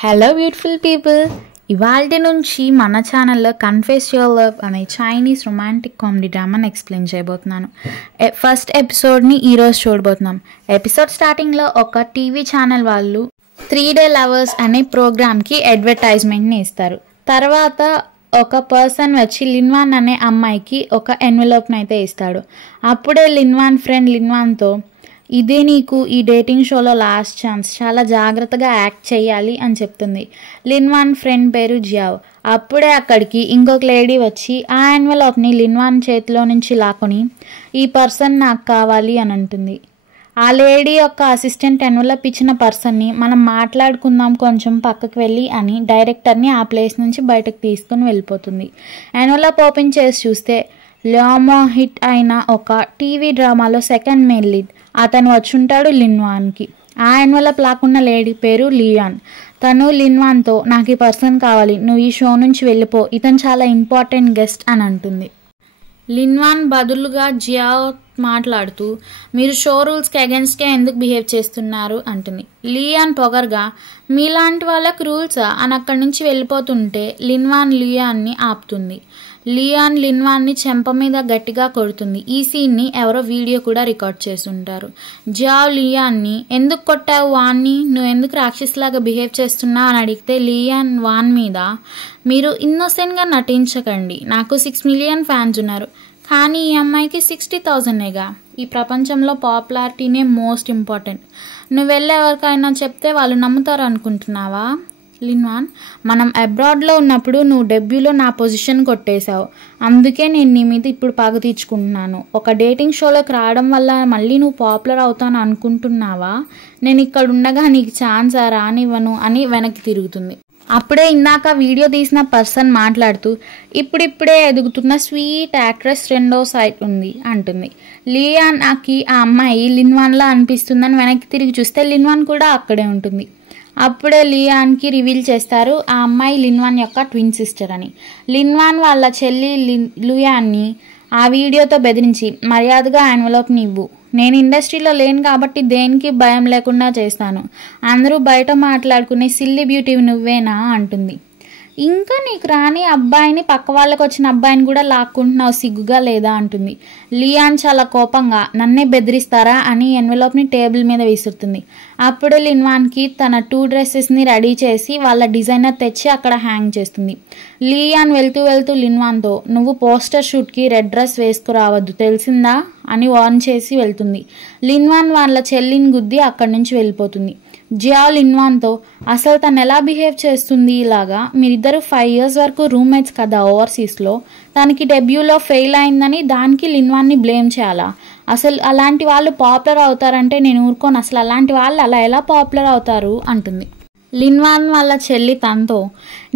Hello beautiful people, ఇవాల్టి నుంచి మన ఛానల్లో కన్ఫెస్ యువర్ లవ్ అనే చైనీస్ రొమాంటిక్ కామెడీ డ్రామాని ఎక్స్ప్లెయిన్ చేయబోతున్నాను. ఫస్ట్ ఎపిసోడ్ని ఈరోజు చూడబోతున్నాం. ఎపిసోడ్ స్టార్టింగ్లో ఒక టీవీ ఛానల్ వాళ్ళు 3 Day Lovers అనే ప్రోగ్రామ్కి అడ్వర్టైజ్మెంట్ని ఇస్తారు. తర్వాత ఒక పర్సన్ వచ్చి లిన్వాన్ అనే అమ్మాయికి ఒక ఎన్వెలప్ని అయితే ఇస్తాడు. అప్పుడే లిన్వాన్ ఫ్రెండ్ లిన్వాన్తో, ఇదే నీకు ఈ డేటింగ్ షోలో లాస్ట్ ఛాన్స్, చాలా జాగ్రత్తగా యాక్ట్ చేయాలి అని చెప్తుంది. లిన్వాన్ ఫ్రెండ్ పేరు జియావ్. అప్పుడే అక్కడికి ఇంకొక లేడీ వచ్చి ఆ ఎన్వెలప్ని లిన్వాన్ చేతిలో నుంచి లాక్కొని, ఈ పర్సన్ నాకు కావాలి అని అంటుంది. ఆ లేడీ యొక్క అసిస్టెంట్ ఎన్వెలప్ ఇచ్చిన పర్సన్ని మనం మాట్లాడుకుందాం కొంచెం పక్కకు వెళ్ళి అని డైరెక్టర్ని ఆ ప్లేస్ నుంచి బయటకు తీసుకుని వెళ్ళిపోతుంది. ఎన్వెలప్ ఓపెన్ చేసి చూస్తే లియామో హిట్ అయిన ఒక టీవీ డ్రామాలో సెకండ్ మెయిన్ లీడ్ అతను వచ్చుంటాడు లిన్వాన్కి. ఆ ఎన్వెలప్ లాక్కున్న లేడీ పేరు లియాన్. తను లిన్వాన్తో, నాకు ఈ పర్సన్ కావాలి, నువ్వు ఈ షో నుంచి వెళ్ళిపో, ఇతను చాలా ఇంపార్టెంట్ గెస్ట్ అని అంటుంది. లిన్వాన్ బదులుగా జియావ్ మాట్లాడుతూ, మీరు షో రూల్స్కి అగెన్స్ట్గా ఎందుకు బిహేవ్ చేస్తున్నారు అంటుంది. లియాన్ పొగర్గా, మీలాంటి వాళ్ళకి రూల్సా అని అక్కడి నుంచి వెళ్ళిపోతుంటే లిన్వాన్ లియాన్ని ఆపుతుంది. లియాన్ లిన్వాన్ని చెంప మీద గట్టిగా కొడుతుంది. ఈ సీన్ని ఎవరో వీడియో కూడా రికార్డ్ చేసుంటారు. జియావ్ లియాన్ని, ఎందుకు కొట్టావు వాన్ని, నువ్వు ఎందుకు రాక్షసులాగా బిహేవ్ చేస్తున్నావు అని అడిగితే లియాన్ వాన్ మీద, మీరు ఇన్నోసెంట్గా నటించకండి, నాకు 6 million ఫ్యాన్స్ ఉన్నారు, కానీ ఈ అమ్మాయికి 60,000గా. ఈ ప్రపంచంలో పాపులారిటీనే మోస్ట్ ఇంపార్టెంట్, నువ్వు వెళ్ళి ఎవరికైనా చెప్తే వాళ్ళు నమ్ముతారు అనుకుంటున్నావా? లిన్వాన్, మనం అబ్రాడ్లో ఉన్నప్పుడు నువ్వు డెబ్యూలో నా పొజిషన్ కొట్టేశావు, అందుకే నేను నీ మీద ఇప్పుడు పగ తీర్చుకుంటున్నాను. ఒక డేటింగ్ షోలోకి రావడం వల్ల మళ్ళీ నువ్వు పాపులర్ అవుతాను అనుకుంటున్నావా? నేను ఇక్కడ ఉండగా నీకు ఛాన్స్ రానివ్వను అని వెనక్కి తిరుగుతుంది. అప్పుడే ఇందాక వీడియో తీసిన పర్సన్ మాట్లాడుతూ, ఇప్పుడిప్పుడే ఎదుగుతున్న స్వీట్ యాక్ట్రెస్ రెండో సైట్ ఉంది అంటుంది. లియాన్కి ఆ అమ్మాయి లిన్వాన్లా అనిపిస్తుందని వెనక్కి తిరిగి చూస్తే లిన్వాన్ కూడా అక్కడే ఉంటుంది. అప్పుడే లియాన్కి రివీల్ చేస్తారు ఆ అమ్మాయి లిన్వాన్ యొక్క ట్విన్ సిస్టర్ అని. లిన్వాన్ వాళ్ళ చెల్లి లియాన్ని ఆ వీడియోతో బెదిరించి, మర్యాదగా ఎన్వెలప్ని ఇవ్వు, నేను ఇండస్ట్రీలో లేను కాబట్టి దేనికి భయం లేకుండా చేస్తాను, అందరూ బయట మాట్లాడుకునే సిల్లీ బ్యూటీ నువ్వేనా అంటుంది. ఇంకా నీకు రాని అబ్బాయిని పక్క వాళ్ళకి వచ్చిన అబ్బాయిని కూడా లాక్కుంటున్నావు, సిగ్గుగా లేదా అంటుంది. లియాన్ చాలా కోపంగా, నన్నే బెదిరిస్తారా అని ఎన్వెలప్ని టేబుల్ మీద విసురుతుంది. అప్పుడే లిన్వాన్కి తన 2 dresses రెడీ చేసి వాళ్ళ డిజైనర్ తెచ్చి అక్కడ హ్యాంగ్ చేస్తుంది. లియాన్ వెళ్తూ వెళ్తూ లిన్వాన్తో, నువ్వు పోస్టర్ షూట్కి రెడ్ డ్రెస్ వేసుకురావద్దు తెలిసిందా అని వార్న్ చేసి వెళ్తుంది. లిన్వాన్ వాళ్ళ చెల్లిని గుద్ది అక్కడి నుంచి వెళ్ళిపోతుంది. జియావ్ లిన్వాన్తో, అసలు తను ఎలా బిహేవ్ చేస్తుంది ఇలాగా, మీరిద్దరు 5 years వరకు రూమ్మేట్స్ కదా ఓవర్సీస్లో, తనకి డెబ్యూలో ఫెయిల్ అయిందని దానికి లిన్వాన్ని బ్లేమ్ చేయాలా? అసలు అలాంటి వాళ్ళు పాపులర్ అవుతారంటే నేను ఊరుకోను, అసలు అలాంటి వాళ్ళు అలా ఎలా పాపులర్ అవుతారు అంటుంది. లిన్వాన్ వాళ్ళ చెల్లి తనతో,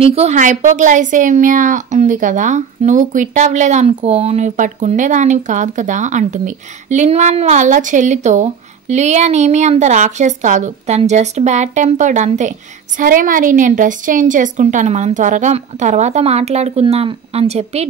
నీకు హైపోగ్లైసేమియా ఉంది కదా, నువ్వు క్విట్ అవ్వలేదు అనుకో, నువ్వు పట్టుకుండేదానివి కాదు కదా అంటుంది. లిన్వాన్ వాళ్ళ చెల్లితో, లియాన్ ఏమీ అంత రాక్షస్ కాదు, తను జస్ట్ బ్యాడ్ టెంపర్డ్ అంతే, సరే మరి నేను డ్రెస్ చేంజ్ చేసుకుంటాను, మనం త్వరగా తర్వాత మాట్లాడుకుందాం అని చెప్పి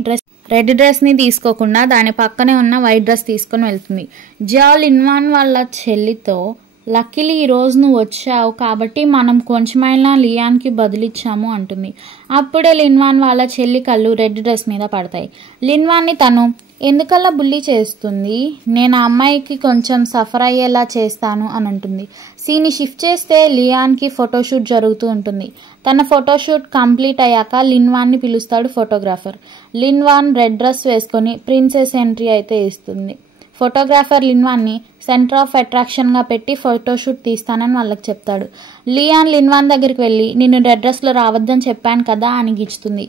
రెడ్ డ్రెస్ని తీసుకోకుండా దాని పక్కనే ఉన్న వైట్ డ్రెస్ తీసుకొని వెళ్తుంది. జియావ్ లిన్వాన్ వాళ్ళ చెల్లితో, లక్కీలీ ఈరోజు నువ్వు వచ్చావు కాబట్టి మనం కొంచెమైనా లియాన్కి బదిలిచ్చాము అంటుంది. అప్పుడే లిన్వాన్ వాళ్ళ చెల్లి కళ్ళు రెడ్ డ్రెస్ మీద పడతాయి. లిన్వాన్ని తను ఎందుకలా బుల్లీ చేస్తుంది, నేను ఆ అమ్మాయికి కొంచెం సఫర్ అయ్యేలా చేస్తాను అని అంటుంది. సీని షిఫ్ట్ చేస్తే లియాన్కి ఫోటోషూట్ జరుగుతూ ఉంటుంది. తన ఫోటోషూట్ కంప్లీట్ అయ్యాక లిన్వాన్ని పిలుస్తాడు ఫోటోగ్రాఫర్. లిన్వాన్ రెడ్ డ్రెస్ వేసుకొని ప్రిన్సెస్ ఎంట్రీ అయితే ఇస్తుంది. ఫోటోగ్రాఫర్ లిన్వాన్ని సెంటర్ ఆఫ్ అట్రాక్షన్గా పెట్టి ఫోటోషూట్ తీస్తానని వాళ్ళకి చెప్తాడు. లియాన్ లిన్వాన్ దగ్గరికి వెళ్ళి, నిన్ను రెడ్ డ్రెస్లో రావద్దని చెప్పాను కదా అని గిచ్చుతుంది.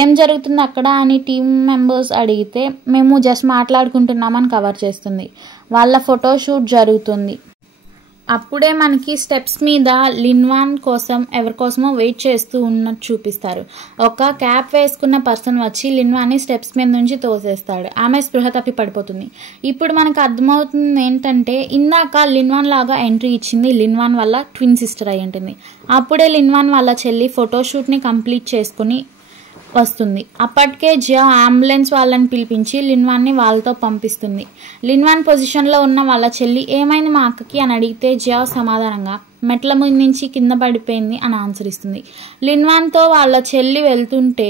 ఏం జరుగుతుంది అక్కడ అని టీమ్ మెంబర్స్ అడిగితే, మేము జస్ట్ మాట్లాడుకుంటున్నామని కవర్ చేస్తుంది. వాళ్ళ ఫోటోషూట్ జరుగుతుంది. అప్పుడే మనకి స్టెప్స్ మీద లిన్వాన్ కోసం ఎవరికోసమో వెయిట్ చేస్తూ ఉన్నట్టు చూపిస్తారు. ఒక క్యాప్ వేసుకున్న పర్సన్ వచ్చి లిన్వాన్ని స్టెప్స్ మీద నుంచి తోసేస్తాడు. ఆమె స్పృహ తప్పి పడిపోతుంది. ఇప్పుడు మనకు అర్థమవుతుంది ఏంటంటే, ఇందాక లిన్వాన్ లాగా ఎంట్రీ ఇచ్చింది లిన్వాన్ వల్ల ట్విన్ సిస్టర్ అయి ఉంటుంది. అప్పుడే లిన్వాన్ వాళ్ళ చెల్లి ఫోటోషూట్ని కంప్లీట్ చేసుకుని వస్తుంది. అప్పటికే జియా అంబులెన్స్ వాళ్ళని పిలిపించి లిన్వాన్ని వాళ్ళతో పంపిస్తుంది. లిన్వాన్ పొజిషన్లో ఉన్న వాళ్ళ చెల్లి, ఏమైంది మా అక్కకి అని అడిగితే జియా సమాధానంగా, మెట్ల మీద నుంచి కింద పడిపోయింది అని ఆన్సర్ ఇస్తుంది. లిన్వాన్తో వాళ్ళ చెల్లి వెళ్తుంటే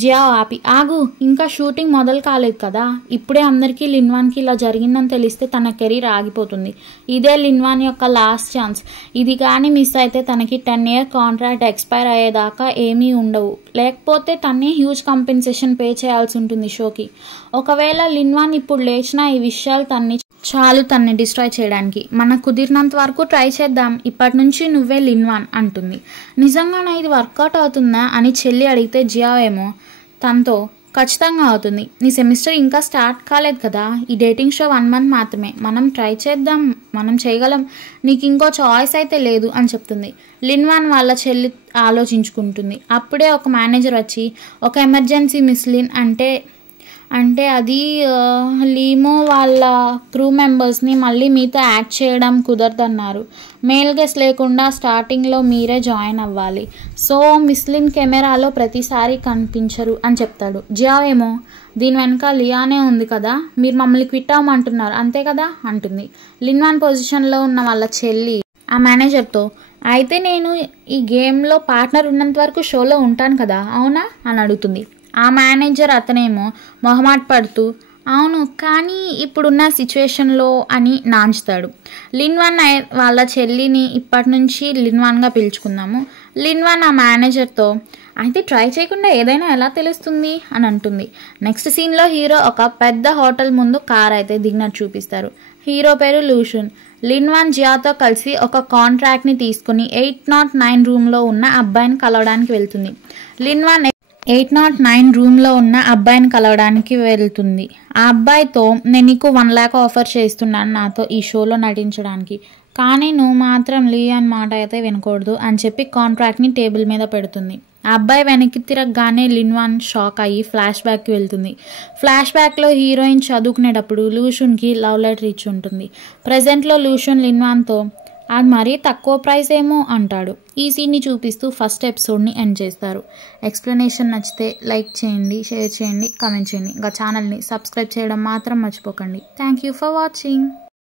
జియావ్ ఆపి, ఆగు, ఇంకా షూటింగ్ మొదలు కాలేదు కదా, ఇప్పుడే అందరికీ లిన్వాన్కి ఇలా జరిగిందని తెలిస్తే తన కెరీర్ ఆగిపోతుంది. ఇదే లిన్వాన్ యొక్క లాస్ట్ ఛాన్స్. ఇది కానీ మిస్ అయితే తనకి 10 year కాంట్రాక్ట్ ఎక్స్పైర్ అయ్యేదాకా ఏమీ ఉండవు. లేకపోతే తనే హ్యూజ్ కంపెన్సేషన్ పే చేయాల్సి ఉంటుంది షోకి. ఒకవేళ లిన్వాన్ ఇప్పుడు లేచినా ఈ విషయాలు తన్ని డిస్ట్రాయ్ చేయడానికి. మనకు కుదిరినంత వరకు ట్రై చేద్దాం, ఇప్పటి నుంచి నువ్వే లిన్వాన్ అంటుంది. నిజంగానే ఇది వర్కౌట్ అవుతుందా అని చెల్లి అడిగితే జియావ్ ఏమో తనతో ఖచ్చితంగా అవుతుంది. నీ సెమిస్టర్ ఇంకా స్టార్ట్ కాలేదు కదా, ఈ డేటింగ్ షో 1 month మాత్రమే, మనం ట్రై చేద్దాం, మనం చేయగలం, నీకు ఇంకో చాయిస్ అయితే లేదు అని చెప్తుంది. లిన్వాన్ వాళ్ళ చెల్లి ఆలోచించుకుంటుంది. అప్పుడే ఒక మేనేజర్ వచ్చి, ఒక ఎమర్జెన్సీ మిస్ లిన్ అంటే అది లీమో వాళ్ళ క్రూ మెంబర్స్ని మళ్ళీ మీతో యాక్ట్ చేయడం కుదరదన్నారు. మేల్ గెస్ట్ లేకుండా స్టార్టింగ్లో మీరే జాయిన్ అవ్వాలి. సో మిస్లిన్ కెమెరాలో ప్రతిసారి కనిపించరు అని చెప్తాడు. జియావ్ ఏమో దీని వెనక లియానే ఉంది కదా, మీరు మమ్మల్ని క్విట్ అవ్వమంటున్నారు అంతే కదా అంటుంది. లిన్వాన్ పొజిషన్లో ఉన్న వాళ్ళ చెల్లి ఆ మేనేజర్తో, అయితే నేను ఈ గేమ్లో పార్ట్నర్ ఉన్నంత వరకు షోలో ఉంటాను కదా, అవునా అని అడుగుతుంది. ఆ మేనేజర్ అతనేమో మొహమాట పడుతూ, అవును, కానీ ఇప్పుడున్న సిచ్యువేషన్లో అని నాంచుతాడు. లిన్వాన్ వాళ్ళ చెల్లిని ఇప్పటి నుంచి లిన్వాన్గా పిలుచుకుందాము. లిన్వాన్ ఆ మేనేజర్తో, అయితే ట్రై చేయకుండా ఏదైనా ఎలా తెలుస్తుంది అని అంటుంది. నెక్స్ట్ సీన్లో హీరో ఒక పెద్ద హోటల్ ముందు కార్ అయితే దిగినట్టు చూపిస్తారు. హీరో పేరు లూషన్. లిన్వాన్ జియాతో కలిసి ఒక కాంట్రాక్ట్ని తీసుకుని 809 రూమ్లో ఉన్న అబ్బాయిని కలవడానికి వెళ్తుంది. లిన్వాన్ 809 రూమ్లో ఉన్న అబ్బాయిని కలవడానికి వెళ్తుంది. ఆ అబ్బాయితో, నేను నీకు 1 lakh ఆఫర్ చేస్తున్నాను నాతో ఈ షోలో నటించడానికి, కానీ నువ్వు మాత్రం లియాన్ మాట అయితే వినకూడదు అని చెప్పి కాంట్రాక్ట్ని టేబుల్ మీద పెడుతుంది. ఆ అబ్బాయి వెనక్కి తిరగగానే లిన్వాన్ షాక్ అయ్యి ఫ్లాష్ బ్యాక్కి వెళ్తుంది. ఫ్లాష్ బ్యాక్లో హీరోయిన్ చదువుకునేటప్పుడు లూషన్కి లవ్ లెటర్ ఇచ్చి ఉంటుంది. ప్రజెంట్లో లూషన్ లిన్వాన్తో, అది మరీ తక్కువ ప్రైస్ ఏమో అంటాడు. ఈ సీన్ని చూపిస్తూ ఫస్ట్ ఎపిసోడ్ని ఎండ్ చేస్తారు. ఎక్స్ప్లెనేషన్ నచ్చితే లైక్ చేయండి, షేర్ చేయండి, కామెంట్ చేయండి. ఇంకా ఛానల్ని సబ్స్క్రైబ్ చేయడం మాత్రం మర్చిపోకండి. Thank you for watching.